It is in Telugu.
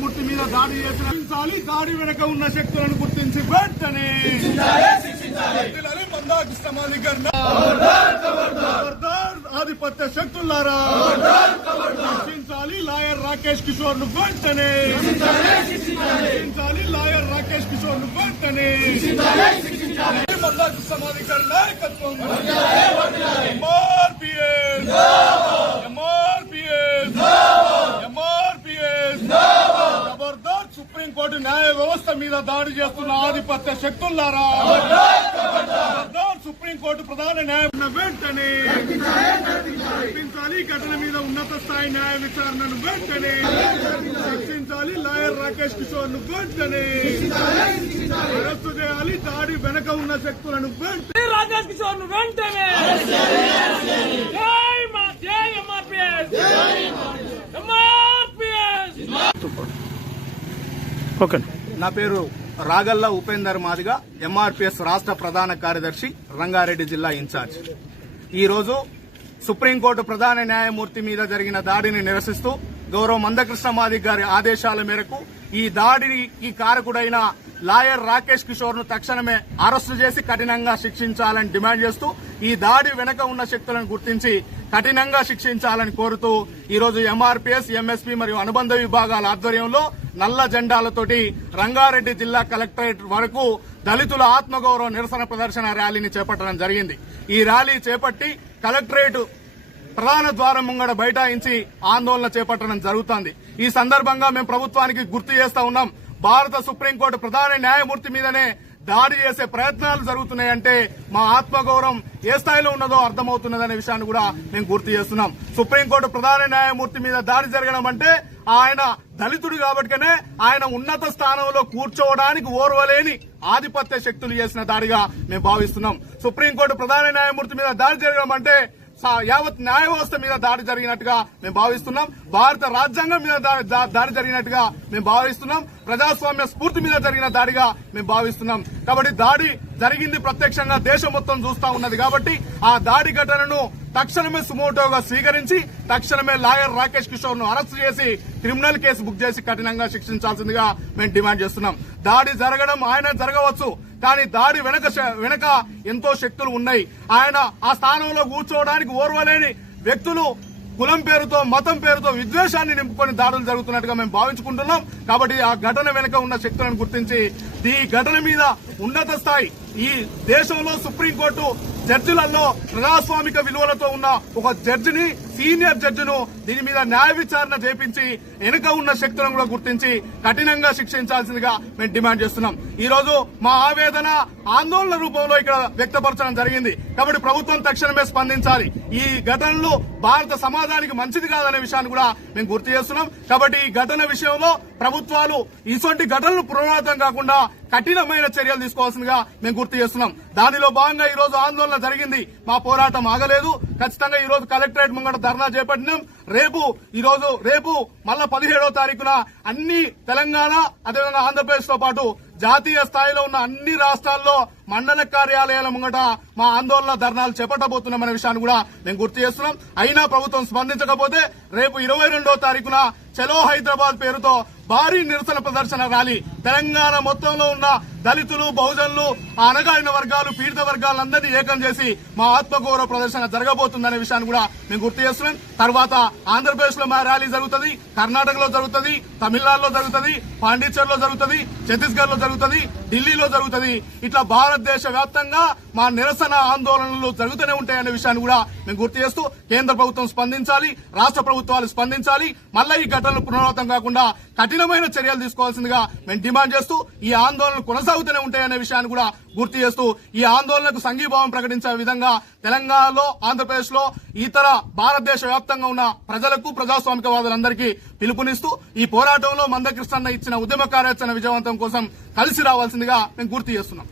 మూర్తి మీద దాడి చేసిన దాడి వెనక ఉన్న శక్తులను గుర్తించి వెంటనే ఆధిపత్య శక్తులారా రక్షించాలి లాయర్ రాకేష్ కిషోర్ ను వెంటనే రక్షించాలి లాయర్ రాకేష్ కిషోర్ ను వెంటనే సమాధికరణ నాయకత్వం సుప్రీంకోర్టు న్యాయ వ్యవస్థ మీద దాడి చేస్తున్న ఆధిపత్య శక్తులారా సుప్రీంకోర్టు ప్రధాన న్యాయ వెంటనే రక్షించాలి ఘటన మీద ఉన్నత స్థాయి న్యాయ విచారణను వెంటనే రక్షించాలి లాయర్ రాకేష్ కిషోర్ ను వెంటనే అరెస్టు చేయాలి దాడి వెనక ఉన్న శక్తులను వెంటనే రాకేష్ కిషోర్ ను వెంటనే నా పేరు రాగల్ల ఉపేందర్ మాదిగ, ఎంఆర్పీఎస్ రాష్ట్ర ప్రధాన కార్యదర్శి, రంగారెడ్డి జిల్లా ఇన్ఛార్జ్. ఈ రోజు సుప్రీంకోర్టు ప్రధాన న్యాయమూర్తి మీద జరిగిన దాడిని నిరసిస్తూ గౌరవ మందకృష్ణ మాదిగ గారి ఆదేశాల మేరకు ఈ దాడికి కారకుడైన లాయర్ రాకేష్ కిషోర్ ను తక్షణమే అరెస్టు చేసి కఠినంగా శిక్షించాలని డిమాండ్ చేస్తూ ఈ దాడి వెనక ఉన్న శక్తులను గుర్తించి కఠినంగా శిక్షించాలని కోరుతూ ఈ రోజు ఎంఆర్పీఎస్, ఎంఎస్పీ మరియు అనుబంధ విభాగాల ఆధ్వర్యంలో నల్ల జెండాలతోటి రంగారెడ్డి జిల్లా కలెక్టరేట్ వరకు దళితుల ఆత్మగౌరవ నిరసన ప్రదర్శన ర్యాలీని చేపట్టడం జరిగింది. ఈ ర్యాలీ చేపట్టి కలెక్టరేట్ ప్రధాన ద్వారం ముంగడ బైఠాయించి ఆందోళన చేపట్టడం జరుగుతోంది. ఈ సందర్భంగా మేము ప్రభుత్వానికి గుర్తు చేస్తా ఉన్నాం, భారత సుప్రీంకోర్టు ప్రధాన న్యాయమూర్తి మీదనే దాడి చేసే ప్రయత్నాలు జరుగుతున్నాయంటే మా ఆత్మగౌరవం ఏ స్థాయిలో ఉన్నదో అర్థమవుతున్నదనే విషయాన్ని కూడా మేము గుర్తు చేస్తున్నాం. సుప్రీంకోర్టు ప్రధాన న్యాయమూర్తి మీద దాడి జరగడం అంటే ఆయన దళితుడు కాబట్టినే ఆయన ఉన్నత స్థానంలో కూర్చోవడానికి ఓర్వలేని ఆధిపత్య శక్తులు చేసిన దాడిగా మేము భావిస్తున్నాం. సుప్రీంకోర్టు ప్రధాన న్యాయమూర్తి మీద దాడి జరగడం అంటే యావత్ న్యాయ వ్యవస్థ మీద దాడి జరిగినట్టుగా మేము భావిస్తున్నాం. భారత రాజ్యాంగం మీద దాడి జరిగినట్టుగా మేము భావిస్తున్నాం. ప్రజాస్వామ్య స్ఫూర్తి మీద జరిగిన దాడిగా మేము భావిస్తున్నాం. కాబట్టి దాడి జరిగింది ప్రత్యక్షంగా దేశం మొత్తం చూస్తా ఉన్నది. కాబట్టి ఆ దాడి ఘటనను తక్షణమే సుమోటోగా స్వీకరించి తక్షణమే లాయర్ రాకేష్ కిషోర్ ను అరెస్టు చేసి క్రిమినల్ కేసు బుక్ చేసి కఠినంగా శిక్షించాల్సిందిగా మేము డిమాండ్ చేస్తున్నాం. దాడి జరగడం ఆయన జరగవచ్చు, కానీ దాడి వెనక ఎంతో శక్తులు ఉన్నాయి. ఆయన ఆ స్థానంలో కూర్చోవడానికి ఓర్వలేని వ్యక్తులు కులం పేరుతో, మతం పేరుతో విద్వేషాన్ని నింపుకొని దాడులు జరుగుతున్నట్టుగా మేము భావించుకుంటున్నాం. కాబట్టి ఆ ఘటన వెనుక ఉన్న శక్తులను గుర్తించి ఈ ఘటన మీద ఉన్నత స్థాయి ఈ దేశంలో సుప్రీంకోర్టు జడ్జిలలో ప్రజాస్వామిక విలువలతో ఉన్న ఒక జడ్జిని, సీనియర్ జడ్జిను దీని మీద న్యాయ విచారణ చేపించి వెనుక ఉన్న శక్తులను కూడా గుర్తించి కఠినంగా శిక్షించాల్సిందిగా మేము డిమాండ్ చేస్తున్నాం. ఈ రోజు మా ఆవేదన ఆందోళన రూపంలో ఇక్కడ వ్యక్తపరచడం జరిగింది. కాబట్టి ప్రభుత్వం తక్షణమే స్పందించాలి. ఈ ఘటనలు భారత సమాజానికి మంచిది కాదనే విషయాన్ని కూడా మేము గుర్తు చేస్తున్నాం. కాబట్టి ఈ ఘటన విషయంలో ప్రభుత్వాలు ఇటువంటి ఘటనలు పునరావృతం కాకుండా కఠినమైన చర్యలు తీసుకోవాల్సిందిగా మేము గుర్తు చేస్తున్నాం. దానిలో భాగంగా ఈ రోజు ఆందోళన జరిగింది. మా పోరాటం ఆగలేదు. ఖచ్చితంగా ఈ రోజు కలెక్టరేట్ ముంగట ధర్నా చేపట్టినాం. రేపు మళ్ళా 17వ తారీఖున అన్ని తెలంగాణ అదేవిధంగా ఆంధ్రప్రదేశ్ తో పాటు జాతీయ స్థాయిలో ఉన్న అన్ని రాష్ట్రాల్లో మండల కార్యాలయాల ముంగట మా ఆందోళన ధర్నాలు చేపట్టబోతున్నామనే విషయాన్ని కూడా మేము గుర్తు చేస్తున్నాం. అయినా ప్రభుత్వం స్పందించకపోతే రేపు 22వ తారీఖున చలో హైదరాబాద్ పేరుతో భారీ నిరసన ప్రదర్శన ర్యాలీ తెలంగాణ మొత్తంలో ఉన్న దళితులు, బహుజనులు, అణగారిన వర్గాలు, పీడిత వర్గాలందరినీ ఏకం చేసి మా ఆత్మగౌరవ ప్రదర్శన జరగబోతుందనే విషయాన్ని కూడా మేము గుర్తు చేస్తున్నాం. తర్వాత ఆంధ్రప్రదేశ్ లో మా ర్యాలీ జరుగుతుంది, కర్ణాటకలో జరుగుతుంది, తమిళనాడులో జరుగుతుంది, పాండిచ్చేరిలో జరుగుతుంది, ఛత్తీస్గఢ్ లో జరుగుతుంది, ఢిల్లీలో జరుగుతుంది. ఇట్లా భారతదేశ వ్యాప్తంగా మా నిరసన ఆందోళనలు జరుగుతూనే ఉంటాయనే విషయాన్ని కూడా మేము గుర్తు చేస్తూ కేంద్ర ప్రభుత్వం స్పందించాలి, రాష్ట్ర ప్రభుత్వాలు స్పందించాలి. మళ్ళీ ఈ ఘటనలు పునరావృతం కాకుండా కఠినమైన చర్యలు తీసుకోవాల్సిందిగా మేము డిమాండ్ చేస్తూ ఈ ఆందోళనలు కొనసాగుతూనే ఉంటాయనే విషయాన్ని కూడా గుర్తు చేస్తూ ఈ ఆందోళనకు సంఘీభావం ప్రకటించే విధంగా తెలంగాణలో, ఆంధ్రప్రదేశ్ లో, ఇతర భారతదేశ వ్యాప్తంగా ఉన్న ప్రజలకు, ప్రజాస్వామికవాదులందరికీ పిలుపునిస్తూ ఈ పోరాటంలో మందకృష్ణన్న ఇచ్చిన ఉద్యమ కార్యాచరణ విజయవంతం కోసం కలిసి రావాల్సిందిగా మేము గుర్తు చేస్తున్నాం.